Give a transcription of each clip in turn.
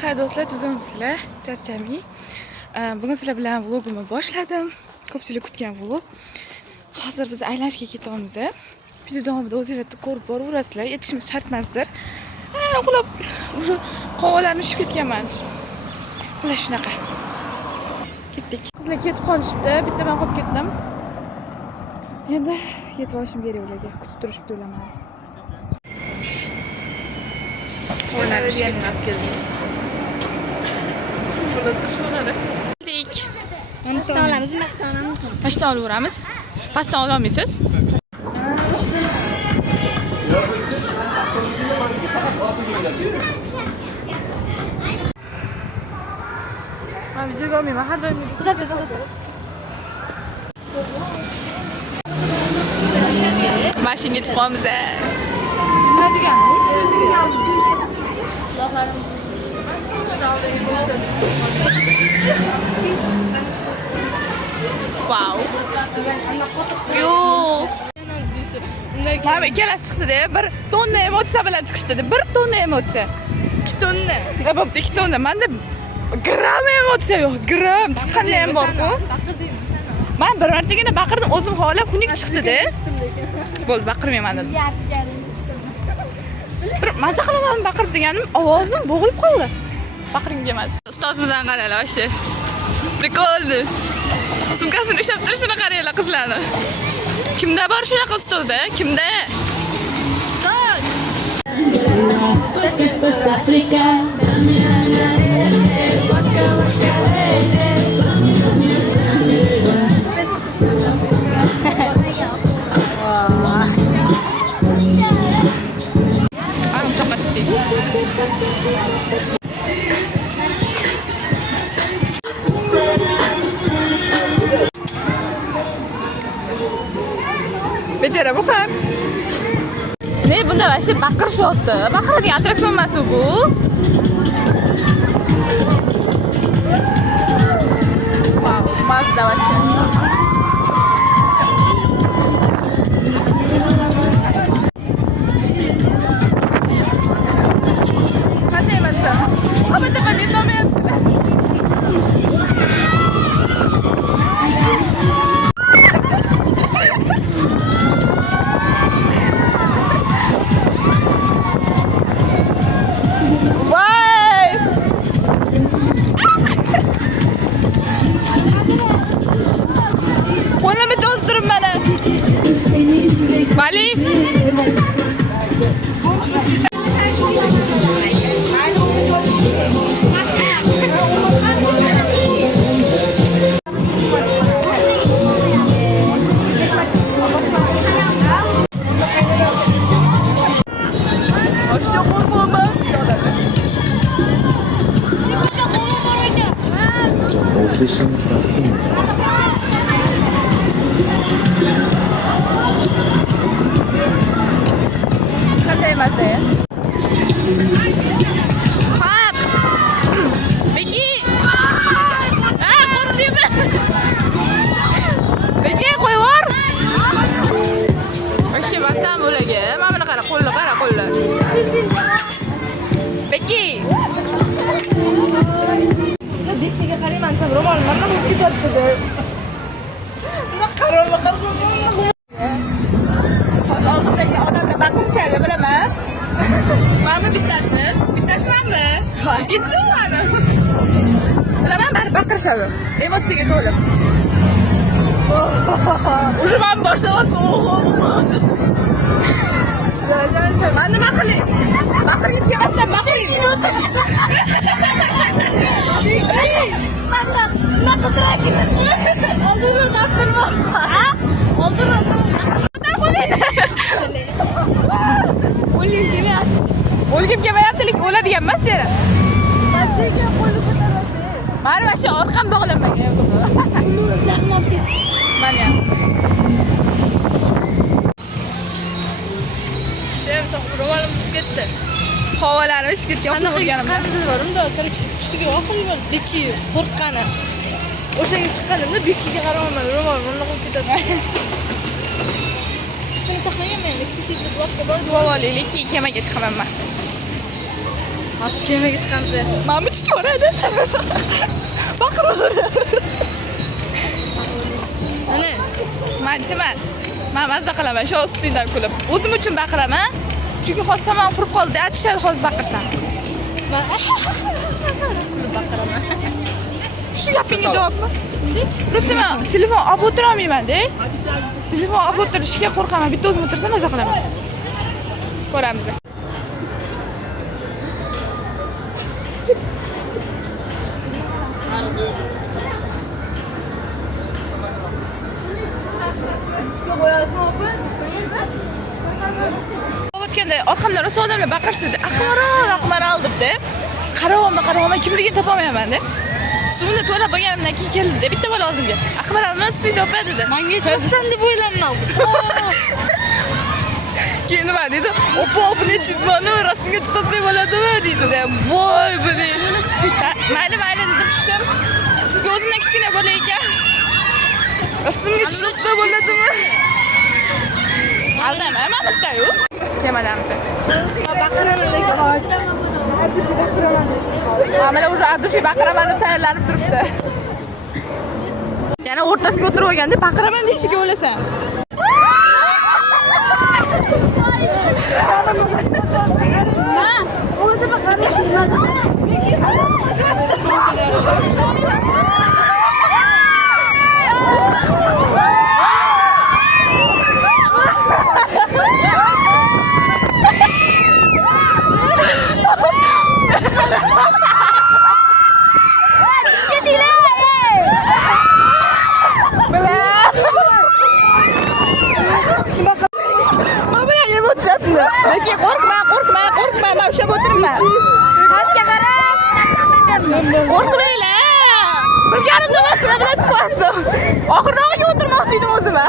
Hay do'stlar, tuzimsizlar, charchaming. Bugun sizlar bilan vlogimni boshladim. Ko'pchilik kutgan vlog. Hozir biz aylanishga ketyapmiz. Video davomida o'zingizlar ko'rib boraverasizlar. Yetishimiz shart emasdir. Uxlab, o'sha qovalarni ishib ketganman. Mana shunaqa. Ketdik. Qizlar ketib qolishibdi. Bitta men qolib ketdim. Endi yetib olishim kerak ularga. Kutib turishibdi ular. Qovalarni ishib ketdim. Geldik. Pastdan olamizmi, mashtan olamizmi? Mashtan olaveramiz. Pastdan ololmaysiz. Men videoga olmayman, har doim. Xudo. Mashinaga chiqamiz. Nima degani? Wow. Yo. Mana ikkalasi chiqdi-da, bir tonna emotsiya bilan chiqishdi. Bir tonna emotsiya. 2 tonna. Bo'pti, 2 tonna. Menda gram emotsiya yo'q. Gram chiqqanda ham bor-ku. Men bir martagina baqirdim, o'zim xohlab xunuk chiqdi-da. Bo'ldi, baqirmayman dedim. Bir maza qilaman baqirib deganim, ovozim bo'g'ilib qoldi. Baqiring emas. Ustozimizdan qaranglar, o'sha. Prikolni. Sumkasini ushlab turishini qaranglar qizlarni. Kimda bor shunaqa ustoz-a? Kimda? Ustoz. Çok açık değil. Becere bakar. Ne bunda var şey bakır şotu. Bakır diye atraksiyon masuk bu. Wow, Mazda var. Vale. Becky. Becky'ga qarayman, sen ro'mol mana bu ketadi. Nima qarorli qildim. Hozir oldimdagi odamlar baqirishadi, bilaman. Mana bittasi manmi? Ha, ketsin mana. Bilaman, bari baqirishadi. Emotsiyaga to'lib. O'sha men boshlayapman. Ben de bakayım. Bakayım yemezsen bakayım. Ben tutarayım. Öldürür dağıtırma. Öldürür. Oğlum kimi at? Oğlum kimi yaptılık? Ola diyemez ya. Bari başı orkam bağlamak. Ben ya. Ro'molim ketdi. Havolarni ishib ketgan uxlab o'rganimda. Qanday borimda, tushtiga oxirman, Bekki qo'rqqani. O'shanga chiqqanimda Bekkiga qaramayman, ro'molim bunday qilib ketadi. Shuni taxlaganman, kichik blokka bor. Suv olaylik, kemaga chiqaman men. Hozir kemaga chiqamiz. Mana bu chiqaveradi. Baqiraveradi. Ana, Manchiman. Men mazza qilaman shu ustingdan kulib. O'zim uchun baqiraman. Chunki hozir samon qurib qoldi, aytishadi hozir baqirsam. men kulib baqiraman. Shu gapingga javobmi? Просто men telefon olib o'tira olmayman-da. Telefon olib o'tirishga qo'rqaman. Bitta o'zim o'tirsam mazza qilaman. Ko'ramiz. O'tganda orqamdan rosa odamlar baqirishdi. Aqmaroq debdi. Qaravoma kimligini topolmayman-da. Suvni to'lab bo'lganimdan keyin keldi. Bitta bola oldimga. Aqmaralmi, siz opa dedi. Menga aytsan deb o'yladim. Keyin nima dedi? Opa, buni chizmani rasmga tushsang bo'ladimi dedi. Voy, buni. Mayli dedim tushdim. Chunki o'zimdan kichkina bola ekan. Rasmga tushsa bo'ladimi? Aldama, men bitta-yu. Kemadamiz. Mana уже adushi baqiraman deb tayyorlanib turibdi. Yana o'rtasiga o'tirib olganda baqiraman deyishiga o'ylasam. O'zi baqiraman. Lekin qo'rqma, men ushlab o'tiribman. Pastga qarab. Qo'rqmanglar. Bilganimda masala bilan chiqmasdim. Oxirroqqa o'tirmoqchi edim o'zimga.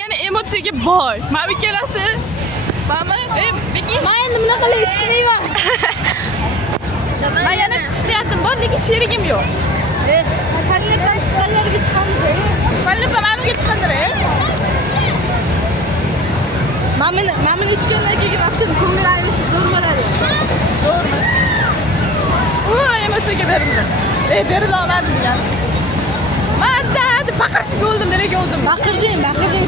Yana emotsiyaga boy. Mana ikkalasi. Mana, lekin Men endi bunaqa chiqmayman. men yana chiqish niyatim bor, lekin sherigim yo'q. Palletan chiqqanlarga chiqamiz. Pallepa menga chiqqandir. Mamini ichgandan keyin absolut ko'ngil aynishi zo'r bo'ladi. Zo'rmi? Emotsiyaga berildim. Berila olmadim degan. Mazza deb baqirishga o'ldim, lekin o'zim Baqirding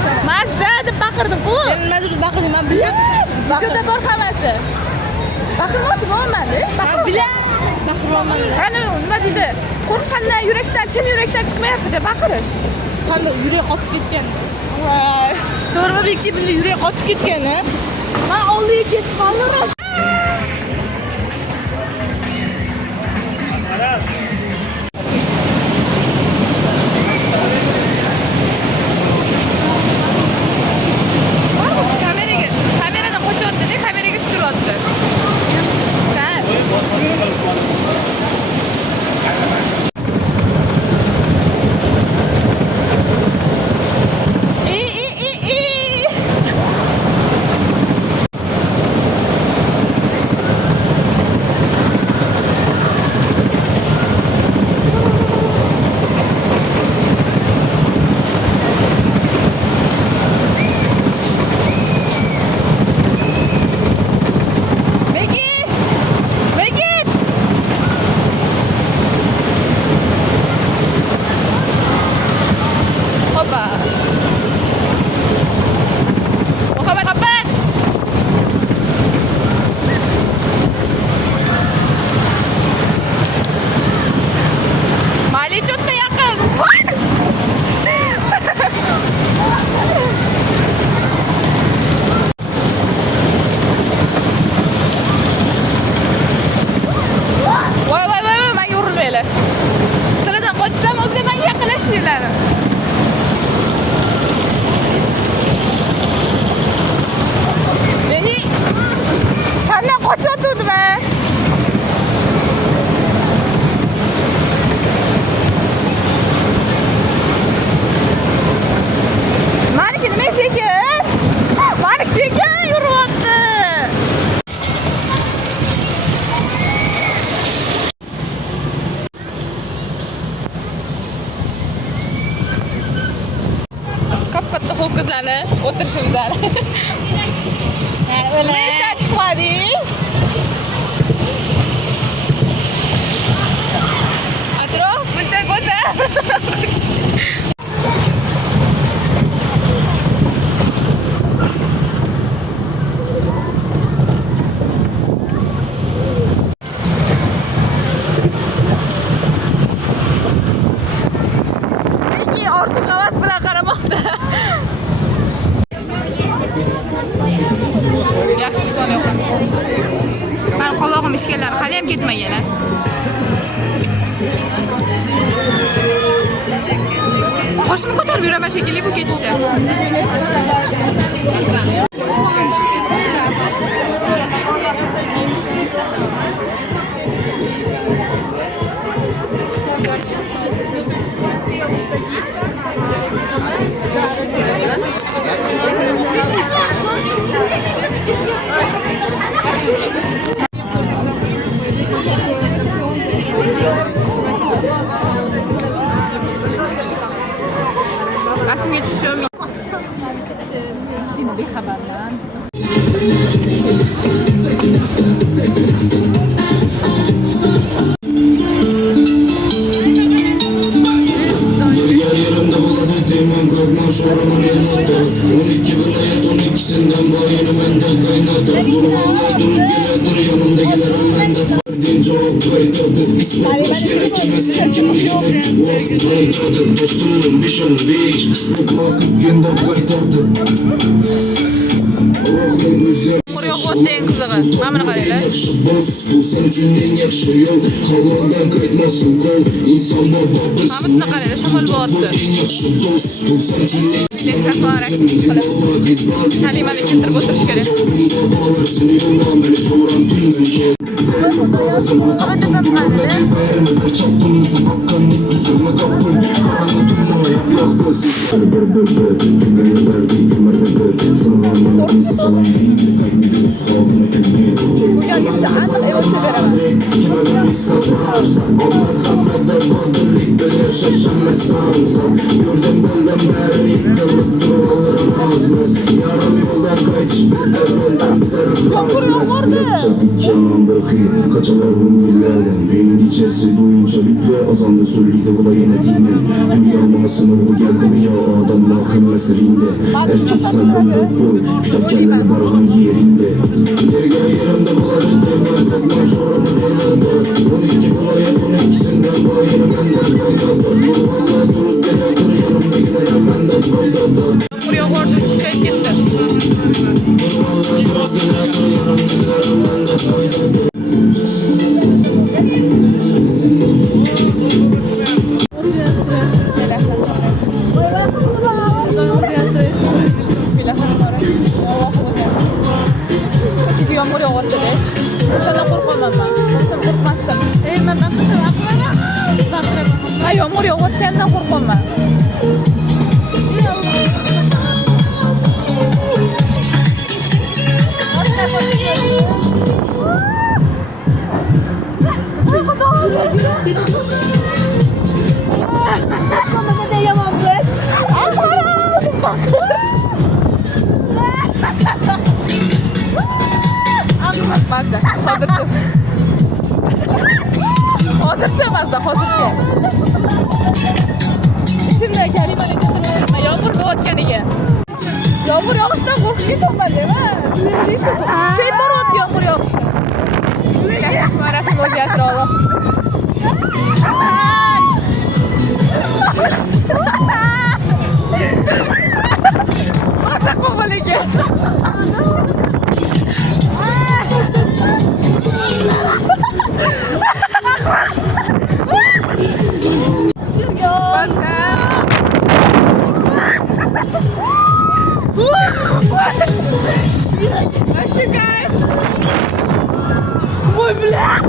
sen. Mazza deb baqirdim-ku. Men nimadir baqirdim, men bilaman. Videoda bor hammasi. Baqirmoqchi bo'lmadi. Men bilaman. Baqirolman. Qani nima deydi? Qo'rqqandan yurakdan, chin yurakdan chiqmayapti deb baqirish. Qanday yurak qotib ketgan. Voy. To'g'ri, bunda yurak qotib ketgan-a? Men oldiga ketib qoldim. Kameradan qochyapti-da, kameraga tushirayapti. Sen katta ho'kizlarni o'tirishimizlar. Nima chiqmading? Atrof buncha go'zal. Menga orzu havas bilan qaramoqda. Yaxshi son yo'qamiz. Men qolog'im ishganlar hali ham ketmagan. Qoshimni ko'tarib yuraman shekilli bu ketishda. Rasmga tushishim. Yine bir haberden. Yerimde buladı temem kalkma şorumun yılladı 12 vilayet 12'sinden bayını mende kaynadı Dur valla durup geledir yanımdakilerim bende Ferdin cevap kaytadı İspat taş gerekmez kim bilgimek Kaytadı dostum bir şan bir iş Kıslık vakit günde kaytadı Allah'ın güzel Buraya o'tding qizig'i. Mana buni qaranglar. Yaxshi boss bu sen uchun eng yaxshi yo'l Haloldan qaytmasin qo'l inson bobo bilsin Mana buni qaranglar, shamol bo'yapti. eng yaxshi do'st bu sen uchun eng Kalimani keltirib o'tirish kerak. Yurdan belden beri yıkılıp duruyorlarım ağzınız Yarım yoldan kaytış bir evvelden bize rıflarsınız Çabuk yanan bir hıyr kaçalarım dillerden Beyin gecesi duyunca bitle azandı söyleydi bu da yine dinlen Dünya manasına bu geldi mi ya adamla hemmesirinde Erkek sen bende koy kitap kendini barğın yerinde Derga yerimde buladı demem kalkma şorumu belirdi 12 vilayet 12'sinden bayını benden kaynadı Bu valla durup geledir yanımdakilerim benden faydalı Buraya ko'rdim, ketdi. Çünkü yağmur yağdı de. O'shandan qo'rqaman men. O'sha qo'rqmasdim. Men aqlga aqlaga. Ay yağmur yağayotgandan qo'rqaman. Mazza, hozircha. Hozircha mazza, hozircha. İçimda kalimaga keltirmayapman, yomg'ir bo'layotganiga. Yomg'ir yog'ishidan qo'rqib ketaman deyman. Kuchayib boryapti yomg'ir yog'ishi. Bismillahirrohmanirrohim, o'zi asra Alloh. Mazza qo'maliga. Вообще guys. Voy bilan.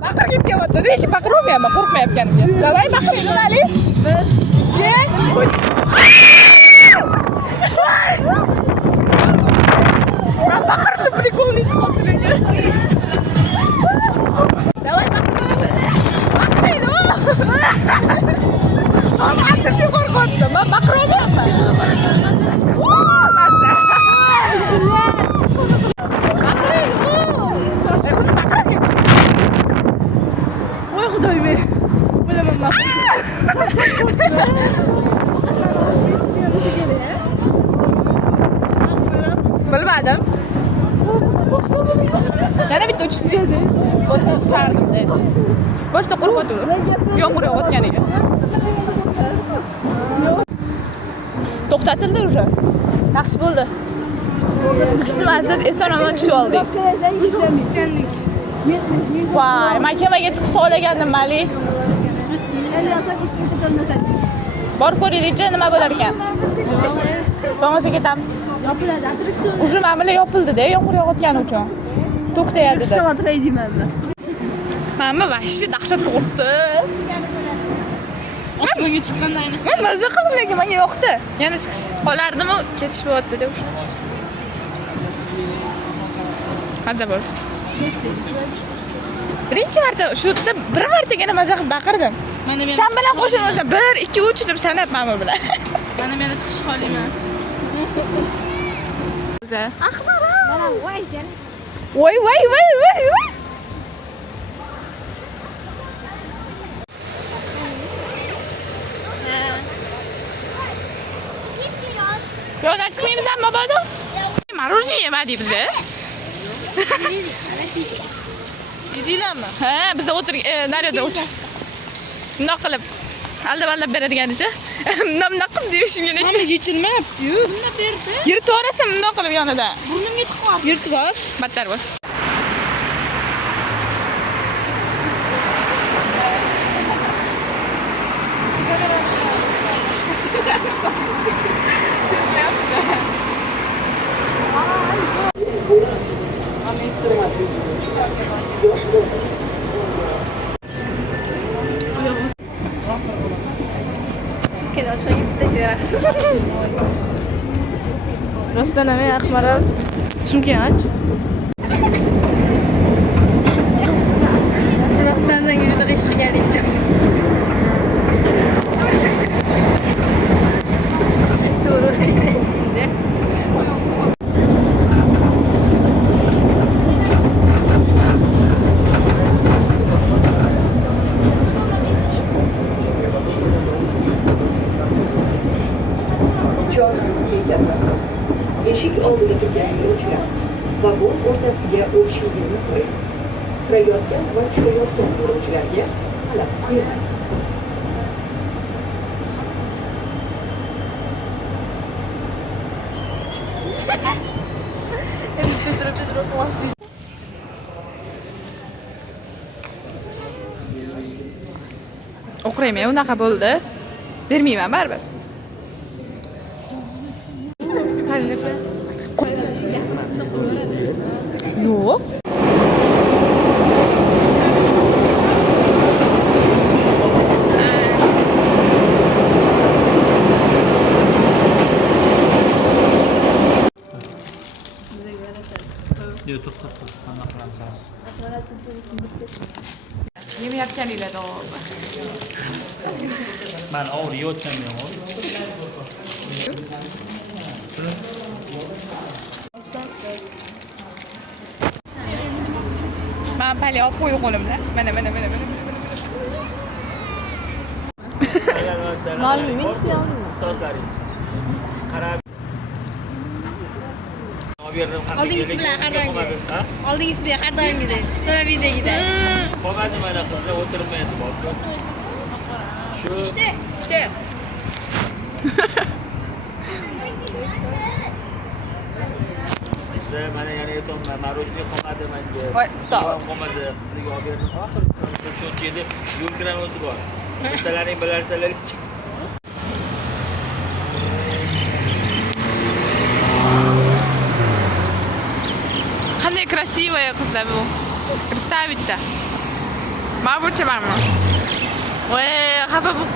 Baqir ketib kelyapti. Lekin baqiravermayman, qo'rqmayotganimga. Davay baqiring, Ali. 1 2 3. Ben baqirishim prikolni isbotlaydi. Davay baqiring. Baqiring. Aman, qo'rqyapti. Men Baqiravermayapman. Voy xudoyim. Bilaman men. Bilmadim. Yana bitta uchishdi. Bo'lsa chaqirdi. Boshda qo'rqotdi. Yomg'ir yog'ayotganiga. To'xtatildi уже. Yaxshi bo'ldi. Qishni mazasiz eson-omon tushib oldik. Voy, men kemaga chiqishni o'ylagandim, Mali. Borib ko'raylik-chi, nima bo'lar ekan. Bo'lmasa ketamiz. Yopiladi, attraksion. Уже mana bular yopildi-da, yomg'ir yog'ayotgani uchun. To'xtayadi dedi. Eskavator deyman men. Mana vahshiy dahshat qo'rqdi. Bunga chiqqanda ayniqsa. Men maza qildim, lekin menga yoqdi. Yana chiqish qolardimi, ketish bo'lyapti deb. Maza bo'ldi. Birinchi marta shu yerda bir martagina maza qilib baqirdim. Mana men. Sen bilan qo'shilib o'za 1 2 3 deb sanabman bu bilan. Mana meni chiqish qolayman. O'za. Ahmar. Mana voy jan. Voy. Yo'ldan chiqmaymizmi mabodo? Marojniy yemadik biz. Yedinglarmi? Ha, biz o'tirib, naryoda o'tirib. Bundoq qilib aldab beradiganicha. Bundoq qilib deyishimga necha Mana yechilmayapti-yu. Nima berdi? yirtib yuborasan bundoq qilib yonida. Burnimga tiqib qo'yapti. Yirtib ol. Battar bo'l. Sumkani ochib bitta berasiz. Rostdan ham Ahmaral. Sumkani och. Rostdan senga juda g'ish qilganing uchun. To'g'ri, aytingda. Eshik oldida turgan yo'lovchilar vagon o'rtasiga o'tishingizni so'raymiz. Kirayotgan va tushayotgan yo'lovchilarga talab qo'yiladi. O'qirayman, unaqa bo'ldi. Bermayman baribir. Yo'q. Yemayotganinglar davom. Ben ağır yiyotganman. Men pali olib qo'ydim qo'limda. Mana. Ma'lum, men ishladim. Ustozlaring. Qarab. Oldingisi bilan har doimgi. Oldingisida har doimgidek. To'rabiydagidek. Qolmadi mana qizlar o'tirmaydi bor. Shu İşte. bizda mana yana aytolmayman. Marojniy qolmadi menga. Voy, stop. Qolmadi. Qizlarga olib berdim. Oxiri shuncha yili yo'lkiram o'zi bor. Sizlarning bilarsalar Qanday красивая qizlar bu. Представьте. Ma'budcha barmi? Voy, xafa bo'lib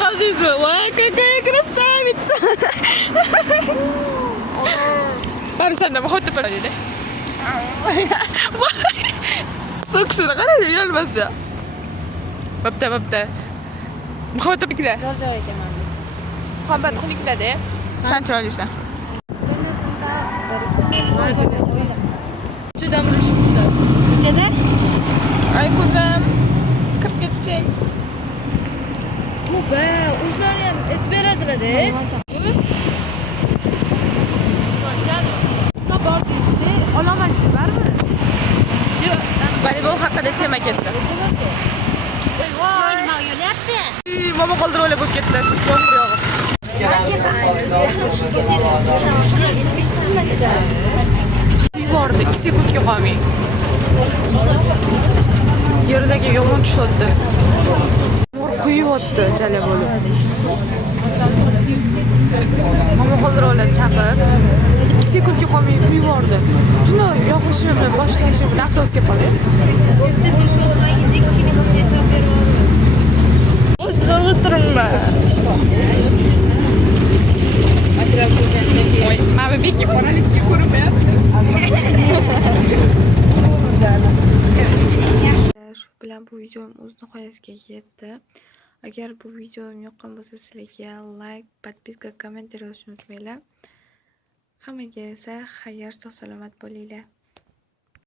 qoldingizmi? Voy, какая красавица. Barisanda muhotda bo'ladi. So'kishini qarang, uyalmasda. Bo'pti. Muhabbat topnikida. Zo'r joy ekan mana bu. Muhabbat topnikida. Qancha chiroylisan. Juda murishibdi. Ko'chada? Ay ko'zim. Kirib ketibdi. Tavba, o'zlari ham aytib beradilar-da. Bordingizda olomonchisi bormi? Yo'q. Volleybol haqida tema ketdi. Voy, nima yo'lyapti? Mama qoldirib bo'lib ketdi. Yomg'ir yog'ib. Yubordi, 2 sekundga qolmay. Yerdagi yomon tushdi. Nur quyiyotdi jala bo'lib. Mama qoldirib olib chaqib, 2 sekundga qolmay quyib yubordi. Shunda yog'ishi bilan boshlashi bilan avtobusga qoldi. O'zini turma. Voy, mana bekib boralikka ko'rinmayapti. Shu bilan bu videom o'z nihoyasiga yetdi. Agar bu videom yoqqan bo'lsa, sizlarga like, podpiska, kommentariy yozishni unutmanglar. Hammaga esa xayr, sog' salomat bo'linglar.